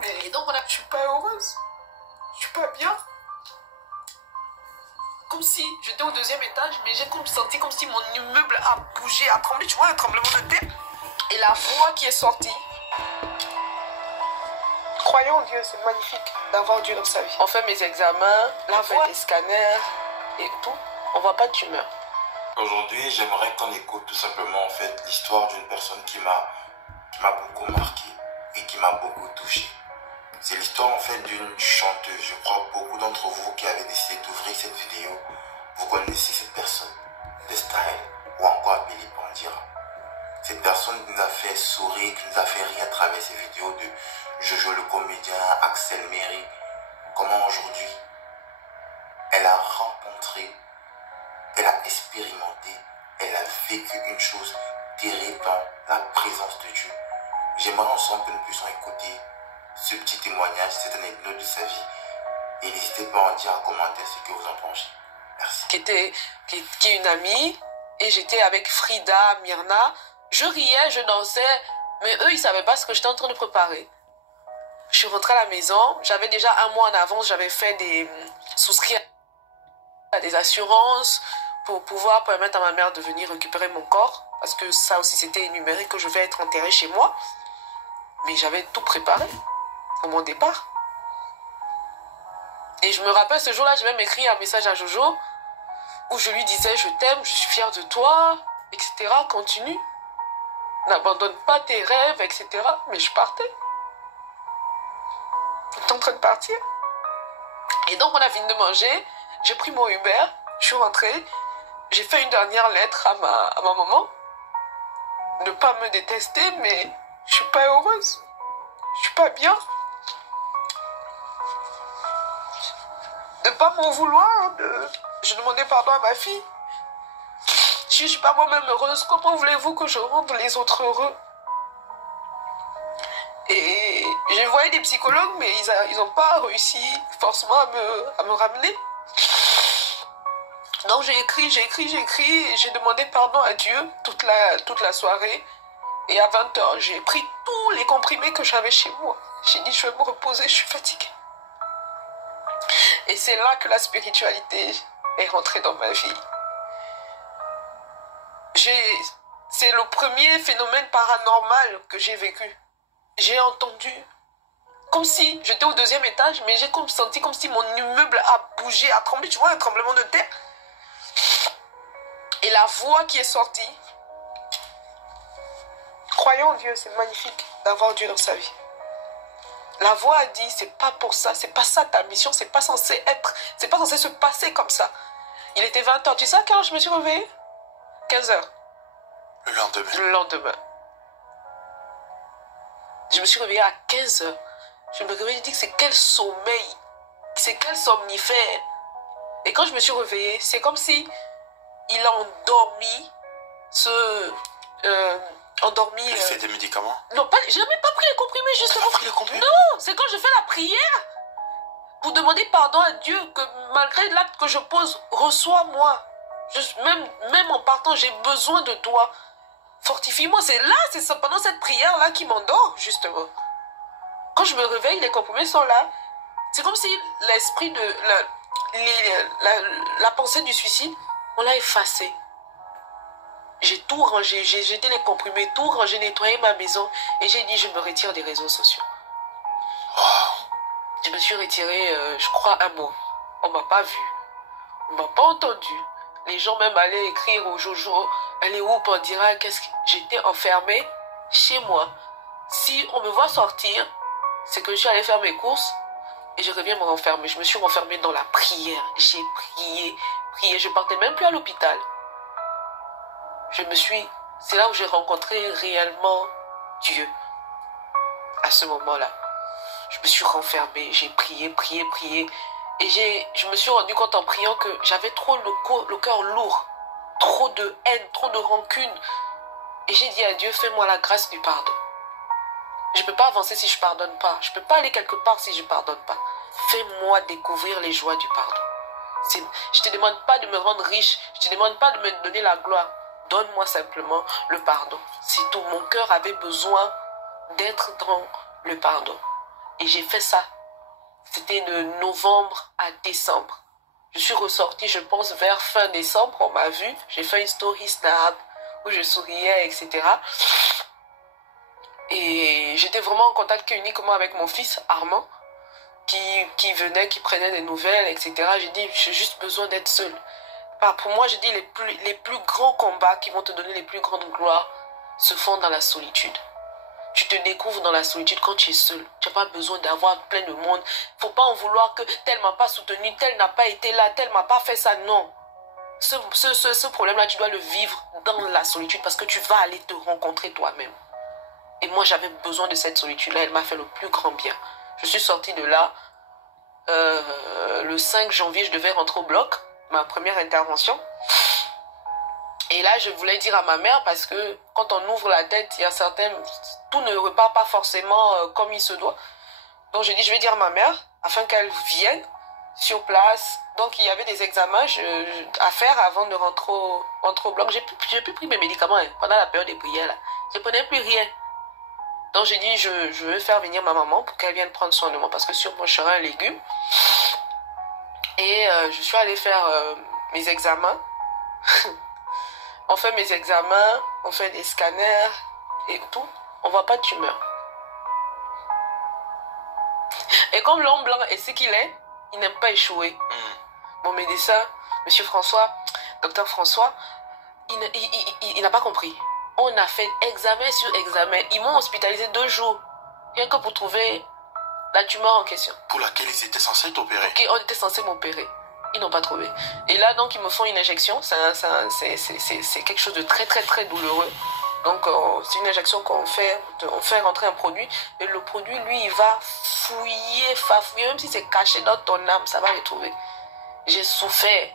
Mais donc voilà, je suis pas heureuse. Je suis pas bien. Comme si j'étais au deuxième étage, mais j'ai senti comme si mon immeuble a bougé, a tremblé. Tu vois, un tremblement de terre. Et la voix qui est sortie. Croyons en Dieu, c'est magnifique d'avoir Dieu dans sa vie. On fait mes examens, on fait des scanners et tout. On voit pas de tumeur. Aujourd'hui, j'aimerais qu'on écoute tout simplement en fait l'histoire d'une personne qui m'a beaucoup marqué et qui m'a beaucoup touché. C'est l'histoire en fait d'une chanteuse. Je crois que beaucoup d'entre vous qui avez décidé d'ouvrir cette vidéo, vous connaissez cette personne, The Style, ou encore appelée Pandira. Cette personne qui nous a fait sourire, qui nous a fait rire à travers ces vidéos de Jojo le comédien, Axel Méry. Comment aujourd'hui, elle a rencontré, elle a expérimenté, elle a vécu une chose terrible dans la présence de Dieu. J'aimerais ensemble que nous puissions écouter ce petit témoignage, cette anecdote de sa vie. Et n'hésitez pas à en dire en commentaire ce que vous en pensez. Merci. Qui est une amie, et j'étais avec Frida, Myrna. Je riais, je dansais, mais eux, ils savaient pas ce que j'étais en train de préparer. Je suis rentrée à la maison, j'avais déjà un mois en avance, j'avais fait souscrire à des assurances pour pouvoir permettre à ma mère de venir récupérer mon corps, parce que ça aussi c'était énuméré que je vais être enterrée chez moi. Mais j'avais tout préparé pour mon départ. Et je me rappelle, ce jour-là, j'ai même écrit un message à Jojo où je lui disais « Je t'aime, je suis fière de toi, etc. Continue. N'abandonne pas tes rêves, etc. » Mais je partais. J'étais en train de partir. Et donc, on a fini de manger. J'ai pris mon Uber. Je suis rentrée. J'ai fait une dernière lettre à ma maman. Ne pas me détester, mais je suis pas heureuse. Je suis pas bien. De pas m'en vouloir. Je demandais pardon à ma fille. Si je suis pas moi-même heureuse, comment voulez-vous que je rende les autres heureux? Et j'ai voyé des psychologues, mais ils n'ont pas réussi forcément à me ramener. Donc j'ai écrit, et j'ai demandé pardon à Dieu toute la soirée. Et à 20h, j'ai pris tous les comprimés que j'avais chez moi. J'ai dit, je vais me reposer, je suis fatiguée. Et c'est là que la spiritualité est rentrée dans ma vie. C'est le premier phénomène paranormal que j'ai vécu. J'ai entendu, comme si j'étais au deuxième étage, mais j'ai senti comme si mon immeuble a bougé, a tremblé, tu vois, un tremblement de terre. Et la voix qui est sortie. Croyons en Dieu, c'est magnifique d'avoir Dieu dans sa vie. La voix a dit, c'est pas pour ça, c'est pas ça ta mission, c'est pas censé se passer comme ça. Il était 20h, tu sais à quelle heure je me suis réveillée? 15h. Le lendemain. Le lendemain. Je me suis réveillée à 15h. Je me réveillais, je dis que c'est quel sommeil, c'est quel somnifère. Et quand je me suis réveillée, c'est comme si il a endormi endormi. Il fait des médicaments? Non, j'ai même pas pris les comprimés, justement. Pas pris les comprimés? Non, c'est quand je fais la prière pour demander pardon à Dieu que malgré l'acte que je pose, reçois-moi. Même en partant, j'ai besoin de toi. Fortifie-moi. C'est ça, pendant cette prière-là qui m'endort, justement. Quand je me réveille, les comprimés sont là. C'est comme si l'esprit de la pensée du suicide, on l'a effacé. J'ai tout rangé, j'ai jeté les comprimés, tout rangé, nettoyé ma maison. Et j'ai dit, je me retire des réseaux sociaux. Wow. Je me suis retirée, je crois, un mois. On m'a pas vu. On m'a pas entendu. Les gens même allaient écrire au Jojo, elle est où pour dire, j'étais enfermée chez moi. Si on me voit sortir, c'est que je suis allée faire mes courses et je reviens me renfermer. Je me suis renfermée dans la prière. J'ai prié. Je partais même plus à l'hôpital. C'est là où j'ai rencontré réellement Dieu. À ce moment-là. Je me suis renfermée, j'ai prié. Et je me suis rendu compte en priant que j'avais trop le cœur lourd. Trop de haine, trop de rancune. Et j'ai dit à Dieu, fais-moi la grâce du pardon. Je ne peux pas avancer si je ne pardonne pas. Je ne peux pas aller quelque part si je ne pardonne pas. Fais-moi découvrir les joies du pardon. Je ne te demande pas de me rendre riche. Je ne te demande pas de me donner la gloire. Donne-moi simplement le pardon. C'est tout. Mon cœur avait besoin d'être dans le pardon. Et j'ai fait ça. C'était de novembre à décembre. Je suis ressortie, je pense, vers fin décembre. On m'a vu. J'ai fait une story Snap où je souriais, etc. Et j'étais vraiment en contact uniquement avec mon fils, Armand, qui venait, qui prenait des nouvelles, etc. J'ai dit, j'ai juste besoin d'être seule. Pour moi, j'ai dit, les plus grands combats qui vont te donner les plus grandes gloires se font dans la solitude. Tu te découvres dans la solitude quand tu es seul. Tu n'as pas besoin d'avoir plein de monde. Faut pas en vouloir que tel m'a pas soutenu, tel n'a pas été là, tel m'a pas fait ça. Non. Ce problème-là, tu dois le vivre dans la solitude parce que tu vas aller te rencontrer toi-même. Et moi, j'avais besoin de cette solitude-là. Elle m'a fait le plus grand bien. Je suis sortie de là. Le 5 janvier, je devais rentrer au bloc. Ma première intervention. Et là, je voulais dire à ma mère, parce que quand on ouvre la tête, il y a certains... Tout ne repart pas forcément comme il se doit. Donc, j'ai dit, je vais dire à ma mère, afin qu'elle vienne sur place. Donc, il y avait des examens à faire avant de rentrer au bloc. J'ai plus pris mes médicaments pendant la période des prières. Là. Je ne prenais plus rien. Donc, j'ai dit, je veux faire venir ma maman pour qu'elle vienne prendre soin de moi, parce que sur moi, je serai un légume. Et je suis allée faire mes examens. On fait mes examens, on fait des scanners et tout. On voit pas de tumeur. Et comme l'homme blanc est ce qu'il est, il n'aime pas échouer. Mon médecin, monsieur François, docteur François, il n'a pas compris. On a fait examen sur examen. Ils m'ont hospitalisé 2 jours. Rien que pour trouver la tumeur en question. Pour laquelle ils étaient censés t'opérer. Ok, on était censé m'opérer. Ils n'ont pas trouvé. Et là, donc, ils me font une injection. C'est quelque chose de très, très, très douloureux. Donc, c'est une injection qu'on fait. On fait rentrer un produit. Et le produit, lui, il va fouiller, fafouiller. Même si c'est caché dans ton âme, ça va le trouver. J'ai souffert.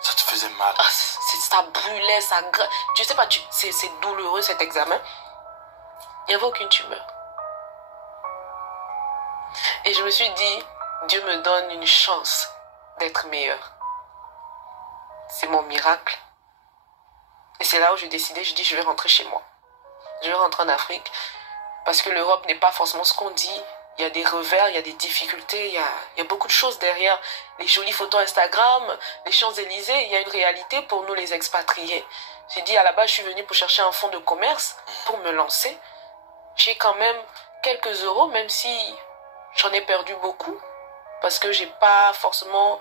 Ça te faisait mal. Ah, ça brûlait, ça... Tu sais pas, c'est douloureux, cet examen. Il n'y avait aucune tumeur. Et je me suis dit, Dieu me donne une chance d'être meilleure. C'est mon miracle. Et c'est là où j'ai décidé, je dis, je vais rentrer chez moi. Je vais rentrer en Afrique. Parce que l'Europe n'est pas forcément ce qu'on dit. Il y a des revers, il y a des difficultés, il y a beaucoup de choses derrière. Les jolies photos Instagram, les Champs-Élysées, il y a une réalité pour nous les expatriés. J'ai dit, à la base, je suis venue pour chercher un fonds de commerce, pour me lancer. J'ai quand même quelques euros, même si j'en ai perdu beaucoup. Parce que j'ai pas forcément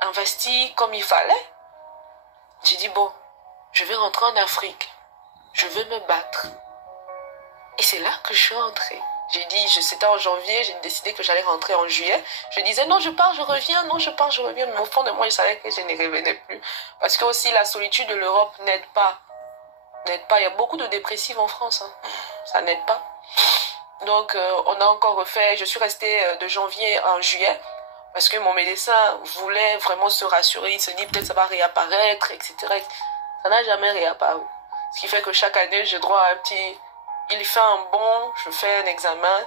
investi comme il fallait. J'ai dit, bon, je vais rentrer en Afrique. Je veux me battre. Et c'est là que je suis rentrée. J'ai dit, c'était en janvier, j'ai décidé que j'allais rentrer en juillet. Je disais, non, je pars, je reviens, non, je pars, je reviens. Mais au fond de moi, je savais que je ne revenais plus. Parce que aussi, la solitude de l'Europe n'aide pas. N'aide pas. Il y a beaucoup de dépressifs en France. Hein. Ça n'aide pas. Donc, on a encore refait. Je suis restée de janvier en juillet. Parce que mon médecin voulait vraiment se rassurer. Il se dit, peut-être ça va réapparaître, etc. Ça n'a jamais réapparu. Ce qui fait que chaque année, j'ai droit à un petit... Il fait un bon, je fais un examen,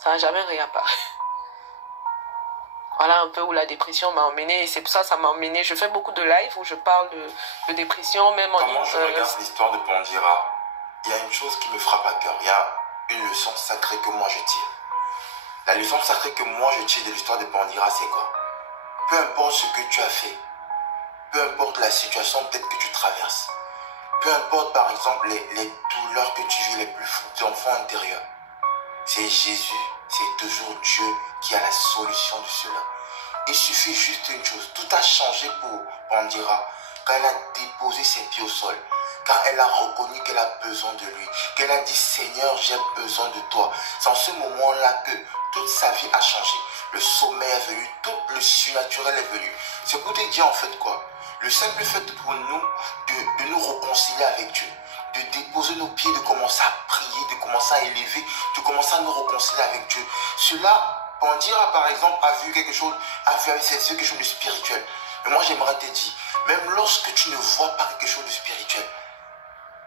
ça n'a jamais réapparu. Voilà un peu où la dépression m'a emmenée. Et c'est pour ça que ça m'a emmenée. Je fais beaucoup de live où je parle de dépression, même en... Comment je regarde l'histoire de Pandira, il y a une chose qui me frappe à cœur. Il y a une leçon sacrée que moi je tire. La leçon sacrée que moi je tire de l'histoire de Pandira, c'est quoi? Peu importe ce que tu as fait, peu importe la situation peut-être que tu traverses, peu importe par exemple les douleurs que tu vis les plus fous, tes enfants intérieurs, c'est Jésus, c'est toujours Dieu qui a la solution de cela. Il suffit juste une chose, tout a changé pour Pandira quand elle a déposé ses pieds au sol, quand elle a reconnu qu'elle a besoin de lui, qu'elle a dit Seigneur, j'ai besoin de toi. C'est en ce moment-là que toute sa vie a changé. Le sommeil est venu, tout le surnaturel est venu. C'est pour te dire en fait quoi? Le simple fait pour nous de nous réconcilier avec Dieu, de déposer nos pieds, de commencer à prier, de commencer à élever, de commencer à nous réconcilier avec Dieu. Cela, Pandira par exemple, a vu quelque chose, a vu avec ses yeux quelque chose de spirituel. Mais moi j'aimerais te dire, même lorsque tu ne vois pas quelque chose de spirituel,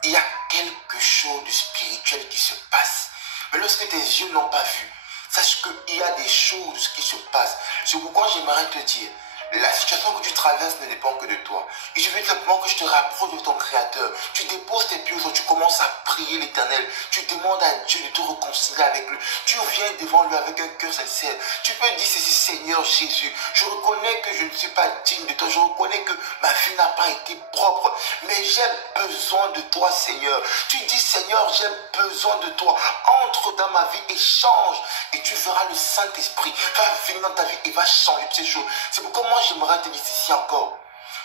il y a quelque chose de spirituel qui se passe. Mais lorsque tes yeux n'ont pas vu, sache qu'il y a des choses qui se passent. C'est pourquoi j'aimerais te dire, La situation que tu traverses ne dépend que de toi. Et je veux simplement que je te rapproche de ton Créateur. Tu déposes tes pieds au sol, tu commences à prier l'Éternel. Tu demandes à Dieu de te réconcilier avec lui. Tu viens devant lui avec un cœur sincère. Tu peux dire ceci: Seigneur Jésus, je reconnais que je ne suis pas digne de toi. Je reconnais que ma vie n'a pas été propre. Mais j'ai besoin de toi, Seigneur. Tu dis: Seigneur, j'ai besoin de toi. Entre dans ma vie et change. Et tu verras le Saint-Esprit va venir dans ta vie et va changer toutes ces choses. C'est pourquoi moi j'aimerais te dire ceci encore.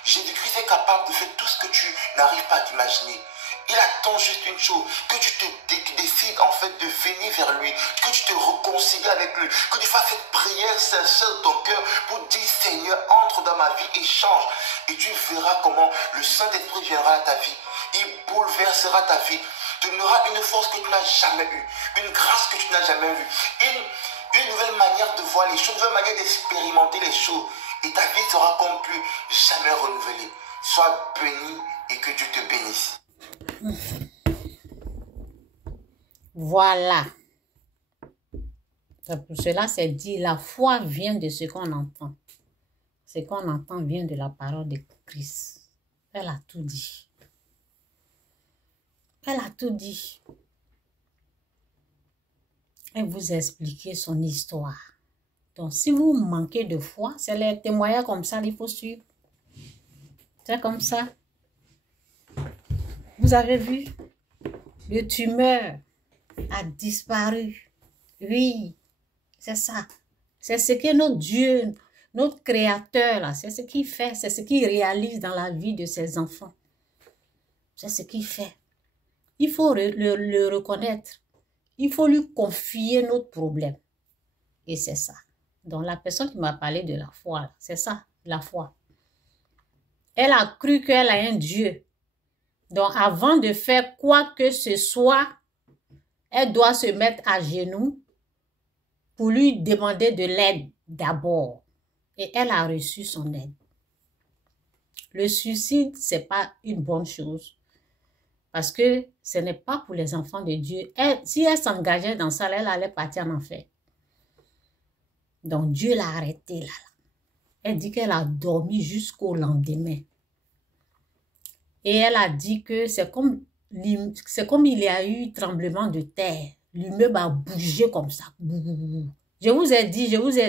Jésus-Christ est capable de faire tout ce que tu n'arrives pas à t'imaginer. Il attend juste une chose, que tu décides en fait de venir vers lui, que tu te réconcilies avec lui, que tu fasses cette prière sincère de ton cœur pour dire: Seigneur, entre dans ma vie et change. Et tu verras comment le Saint-Esprit viendra dans ta vie. Il bouleversera ta vie. Tu auras une force que tu n'as jamais eue, une grâce que tu n'as jamais vue, une nouvelle manière de voir les choses, une nouvelle manière d'expérimenter les choses. Et ta vie sera comme plus jamais renouvelée. Sois béni et que Dieu te bénisse. Voilà. Pour cela, c'est dit, la foi vient de ce qu'on entend. Ce qu'on entend vient de la parole de Christ. Elle a tout dit. Elle a tout dit. Elle vous a expliqué son histoire. Donc, si vous manquez de foi, c'est les témoignages comme ça qu'il faut suivre. C'est comme ça. Vous avez vu, le tumeur a disparu. Oui, c'est ça. C'est ce que notre Dieu, notre Créateur, là, c'est ce qu'il fait. C'est ce qu'il réalise dans la vie de ses enfants. C'est ce qu'il fait. Il faut le reconnaître. Il faut lui confier notre problème. Et c'est ça. Donc, la personne qui m'a parlé de la foi, c'est ça, la foi. Elle a cru qu'elle a un Dieu. Donc, avant de faire quoi que ce soit, elle doit se mettre à genoux pour lui demander de l'aide d'abord. Et elle a reçu son aide. Le suicide, ce n'est pas une bonne chose. Parce que ce n'est pas pour les enfants de Dieu. Si elle s'engageait dans ça, elle allait partir en enfer. Donc, Dieu l'a arrêtée là. Elle dit qu'elle a dormi jusqu'au lendemain. Et elle a dit que c'est comme il y a eu tremblement de terre. L'immeuble a bougé comme ça. Je vous ai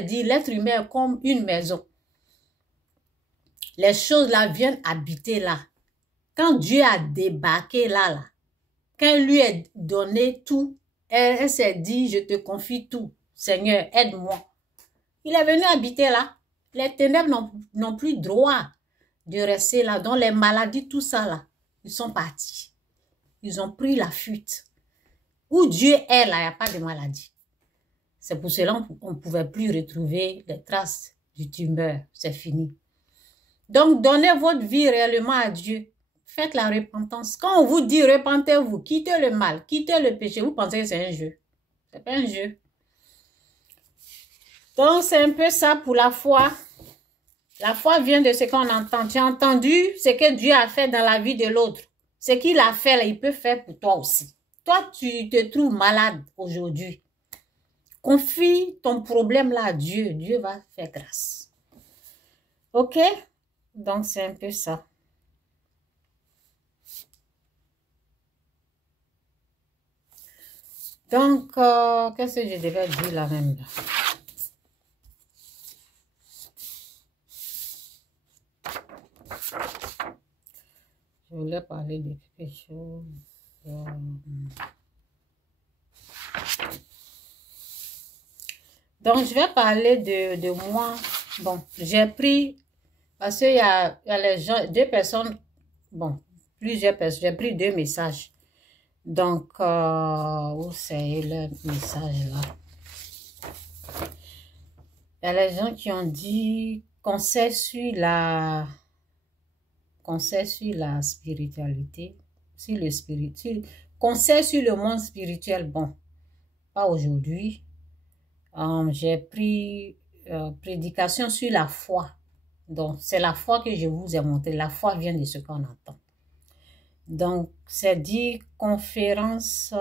dit, l'être humain est comme une maison. Les choses là viennent habiter là. Quand Dieu a débarqué là, quand il lui a donné tout, elle s'est dit: je te confie tout. Seigneur, aide-moi. Il est venu habiter là. Les ténèbres n'ont plus droit de rester là. Donc les maladies, tout ça là, ils sont partis. Ils ont pris la fuite. Où Dieu est là, il n'y a pas de maladie. C'est pour cela qu'on ne pouvait plus retrouver les traces du tumeur. C'est fini. Donc donnez votre vie réellement à Dieu. Faites la repentance. Quand on vous dit repentez-vous, quittez le mal, quittez le péché, vous pensez que c'est un jeu. Ce n'est pas un jeu. Donc, c'est un peu ça pour la foi. La foi vient de ce qu'on entend. Tu as entendu ce que Dieu a fait dans la vie de l'autre. Ce qu'il a fait, là, il peut faire pour toi aussi. Toi, tu te trouves malade aujourd'hui. Confie ton problème là à Dieu. Dieu va faire grâce. OK? Donc, c'est un peu ça. Donc, qu'est-ce que je devais dire là même là? Je voulais parler de quelque chose. Donc, je vais parler de moi. Bon, j'ai pris, parce qu'il y a les gens, deux personnes, bon, plusieurs personnes, j'ai pris 2 messages. Donc, où c'est le message là? Il y a les gens qui ont dit conseil sur la spiritualité, sur le conseil sur le monde spirituel. Bon, pas aujourd'hui. J'ai pris prédication sur la foi. Donc, c'est la foi que je vous ai montré. La foi vient de ce qu'on entend. Donc, c'est dit conférence,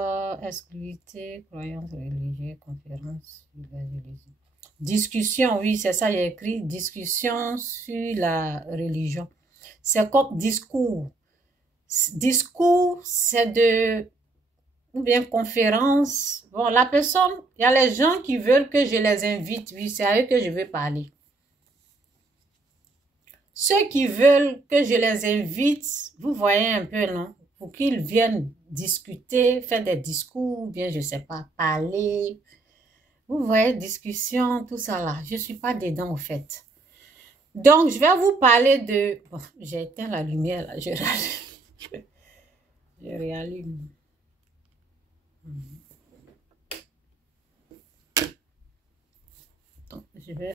exclusivité, croyance religieuse, conférence sur la religion. Discussion, oui, c'est ça, il y a écrit discussion sur la religion. C'est comme discours. Discours, c'est de, ou bien conférence. Bon, la personne, il y a les gens qui veulent que je les invite, oui, c'est à eux que je veux parler. Ceux qui veulent que je les invite, vous voyez un peu, non? Pour qu'ils viennent discuter, faire des discours, bien, je sais pas, parler. Vous voyez, discussion, tout ça là. Je suis pas dedans, au fait. Donc, je vais vous parler de... Bon, j'ai éteint la lumière, là. Je rallume. Je réallume. Donc, je vais